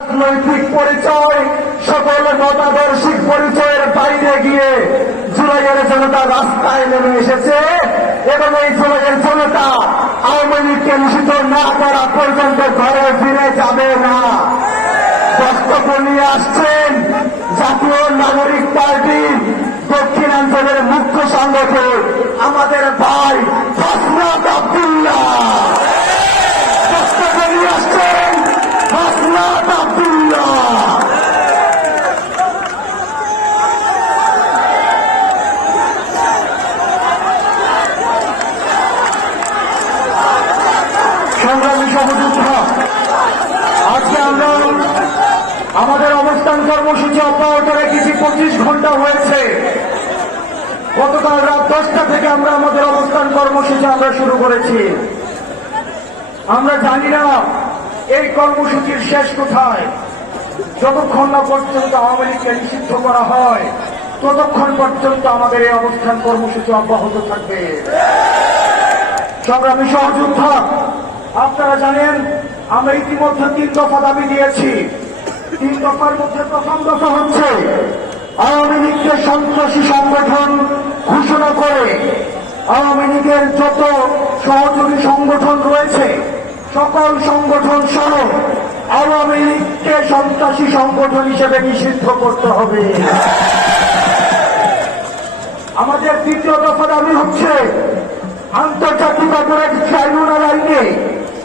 রাজনৈতিক পরিচয় সকল মতাদর্শিক পরিচয়ের বাইরে গিয়ে জুলাইয়ের জনতা রাস্তায় নেমে এসেছে এবং এই জুলাইয়ের জনতা আওয়ামী লীগকে নিষিদ্ধ না করা পর্যন্ত ঘরে ফিরে যাবে না। বক্তব্য নিয়ে আসছেন জাতীয় নাগরিক পার্টির দক্ষিণাঞ্চলের মুখ্য সংগঠক আমাদের ভাই হাসনাত আব্দুল্লাহ। বক্তব্য নিয়ে আসছেন হাসনাত আব্দুল্লাহ। সংগ্রামী সহযোদ্ধা, আজকে আমরা আমাদের অবস্থান কর্মসূচি অব্যাহত রেখেছি 25 ঘন্টা হয়েছে। গতকাল রাত 10টা থেকে আমরা আমাদের অবস্থান কর্মসূচি শুরু করেছি। আমরা জানি না এই কর্মসূচির শেষ কোথায়। যতক্ষণ না পর্যন্ত আওয়ামী লীগকে নিষিদ্ধ করা হয় ততক্ষণ পর্যন্ত আমাদের এই অবস্থান কর্মসূচি অব্যাহত থাকবে। সংগ্রামী সহযোদ্ধা, আপনারা জানেন আমরা ইতিমধ্যে 3 দফা দাবি দিয়েছি। 3 দফার মধ্যে প্রথম দফা হচ্ছে আওয়ামী লীগকে সন্ত্রাসী সংগঠন ঘোষণা করে আওয়ামী লীগের যত সহযোগী সংগঠন রয়েছে সকল সংগঠন সহ আওয়ামী লীগকে সন্ত্রাসী সংগঠন হিসেবে নিষিদ্ধ করতে হবে। আমাদের 2য় দফা দাবি হচ্ছে আন্তর্জাতিক অপরাধ ট্রাইব্যুনাল আইনে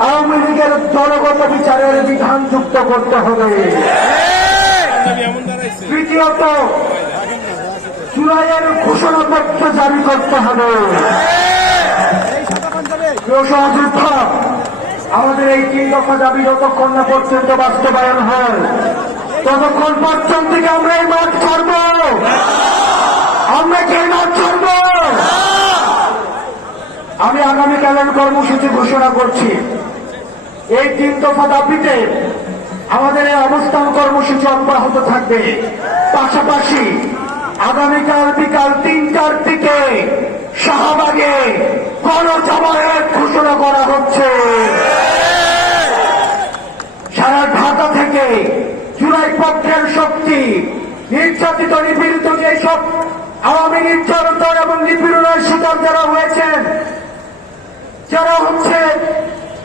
আওয়ামী লীগের দলগত বিচারের বিধান যুক্ত করতে হবে। তৃতীয়ত জুলাইয়ের ঘোষণাপত্র জারি করতে হবে। সহযোদ্ধা, আমাদের এই 3 দফা দাবি যতক্ষণ না পর্যন্ত বাস্তবায়ন হয় ততক্ষণ পর্যন্ত আমরা এই মাঠ ছাড়ব। আমরা কি মাঠ ছাড়ব? আমি আগামীকালের কর্মসূচি ঘোষণা করছি। এই 3 দফা দাবিতে আমাদের এই অবস্থান কর্মসূচি অব্যাহত থাকবে। পাশাপাশি আগামীকাল বিকাল 3টার দিকে শাহবাগে গণজামায়াত ঘোষণা করা হচ্ছে। সারা ঢাকা থেকে জুলাই পক্ষের শক্তি নির্যাতিত নিপীড়িত যেসব আওয়ামী নির্যাতন এবং নিপীড়নের শিকার যারা হয়েছেন, যারা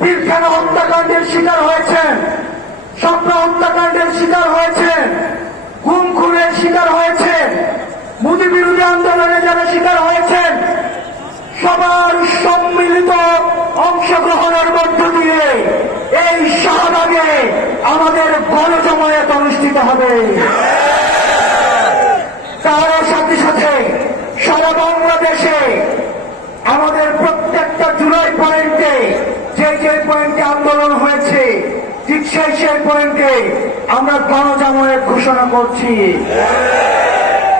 পিলখানা হত্যাকাণ্ডের শিকার হয়েছেন, স্বপ্ন হত্যাকাণ্ডের শিকার হয়েছেন, গুম খুনের শিকার হয়েছেন, মোদী বিরোধী আন্দোলনে যারা শিকার হয়েছেন, সবার সম্মিলিত অংশগ্রহণের মধ্য দিয়ে এই শাহবাগে আমাদের গণজমায়েত অনুষ্ঠিত হবে। তার সাথে সাথে সারা বাংলাদেশে আমাদের প্রত্যেকটা জুলাই পয়েন্টে যে পয়েন্টে আন্দোলন হয়েছে ঠিক সেই পয়েন্টে আমরা গণজামায়াত ঘোষণা করছি।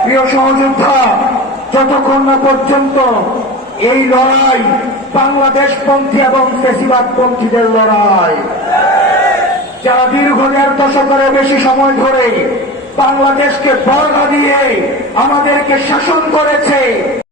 প্রিয় সহযোদ্ধা, যতক্ষণ না পর্যন্ত এই লড়াই বাংলাদেশপন্থী এবং ফ্যাসিবাদপন্থীদের লড়াই, যারা দীর্ঘ 1.5 দশকেরও বেশি সময় ধরে বাংলাদেশকে বর্গা দিয়ে আমাদেরকে শাসন করেছে,